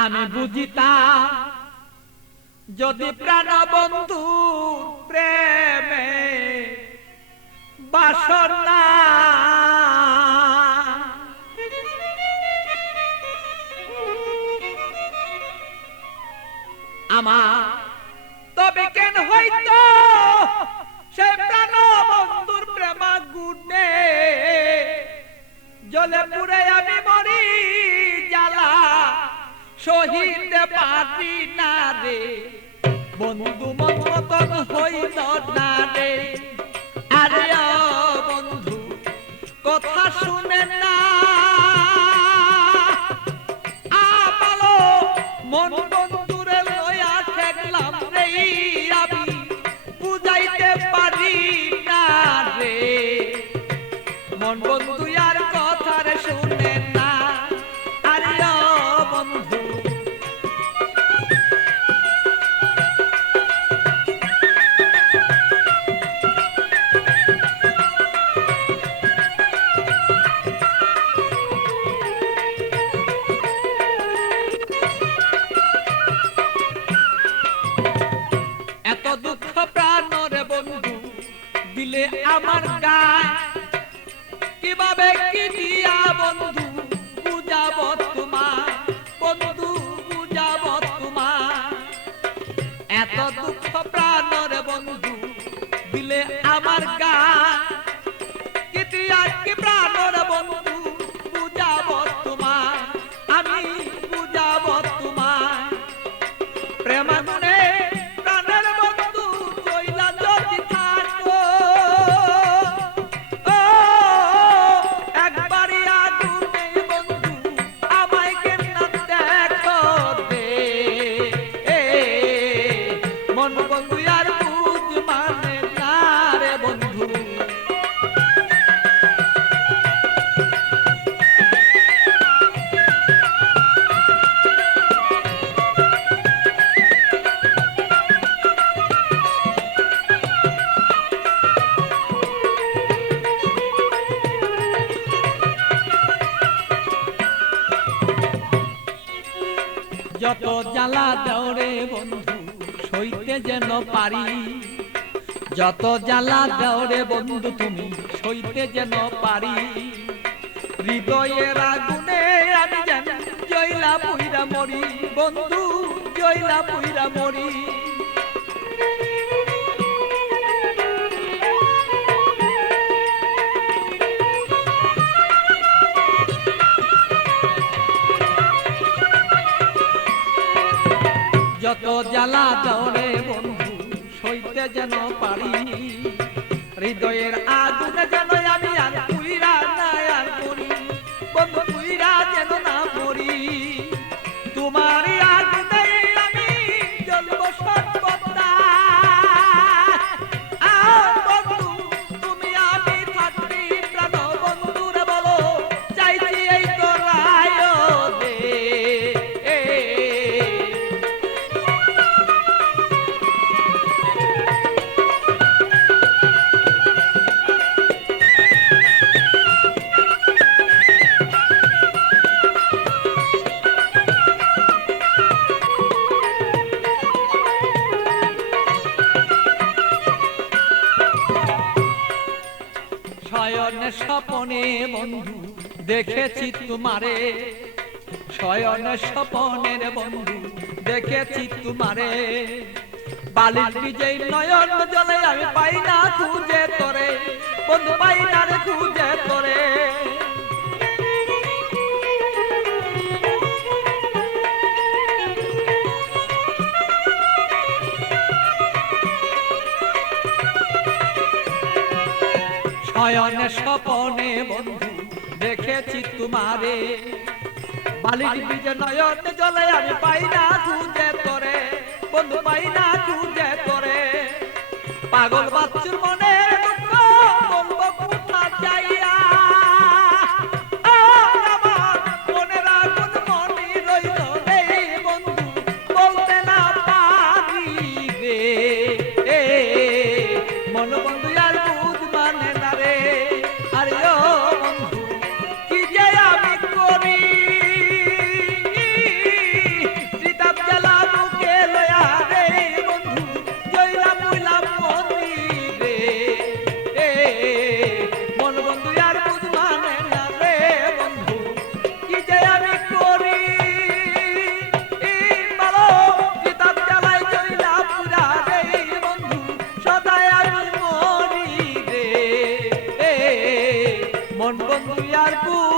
আমি বুঝিতাম যদি প্রাণ বন্ধু প্রেমে বাসনা আমার তবে কেন হইতো সে প্রাণ বন্ধুর প্রেমা গুণে জলে পুরে আমি মরি জ্বালা শহীদ পারি না রে বন্ধু মতন হইল না রে আরে বন্ধু কথা শুনে না আমালো মন বন্ধুরে লয়া ঠেকলাম রে আমি বুঝাইতে পারি না রে মন বন্ধু আর কথা রে শুনে না আরে বন্ধু দিলে আমার গায় কিভাবে কি দিয়া বন্ধু বুঝাব তোমার বন্ধু বুঝাব তোমার এত দুঃখ প্রাণের বন্ধু দিলে আমার গায় কি দিয়া কি প্রাণের বন্ধু বুঝাব তোমার আমি বুঝাব তোমার প্রেমাগুনে যত জ্বালা দেওরে বন্ধু সইতে যেন পারি যত জ্বালা দেওরে বন্ধু তুমি সইতে যেন পারি হৃদয়ের আগুনে আমি যেন জয়লা পুইরা মরি বন্ধু জয়লা পুইরা মরি যত জ্বালা দৌড়ে বন্ধু সইতে যেন পারি হৃদয়ের আগুনে যেন আমি আর পুইরা না আর করি বন্ধু পুইরা যেন না পড়ি তোমার আগুনে আমি জ্বলব সর্বদা বন্ধু তুমি আমি থাকবি প্রাণ বন্ধুরে বলো চাইছি এই তো রায় দে শয়নে স্বপনে বন্ধু দেখেছি তোমারে শয়নে স্বপনের বন্ধু দেখেছি তোমারে বালির বিজয় নয়ন জলে আমি পাই না খুঁজে তোরে বন্ধু পাই না রে খুঁজে তোরে শয়নে স্বপনে বন্ধু দেখেছি তোমারে বালির বিজয় নয়ন জলে আমি পাই না খুঁজে তোরে বন্ধু পাই না খুঁজে তোরে পাগল বাচ্চুর মনে দুঃখ বলবো কোথা যাইয়া আমার মনের আগুন মনে রইল রে বন্ধু বলতে না পারি রে মন বন্ধু আর বুঝ মানে না রে আরে ও বন্ধু কি যে বন্ধু আর কু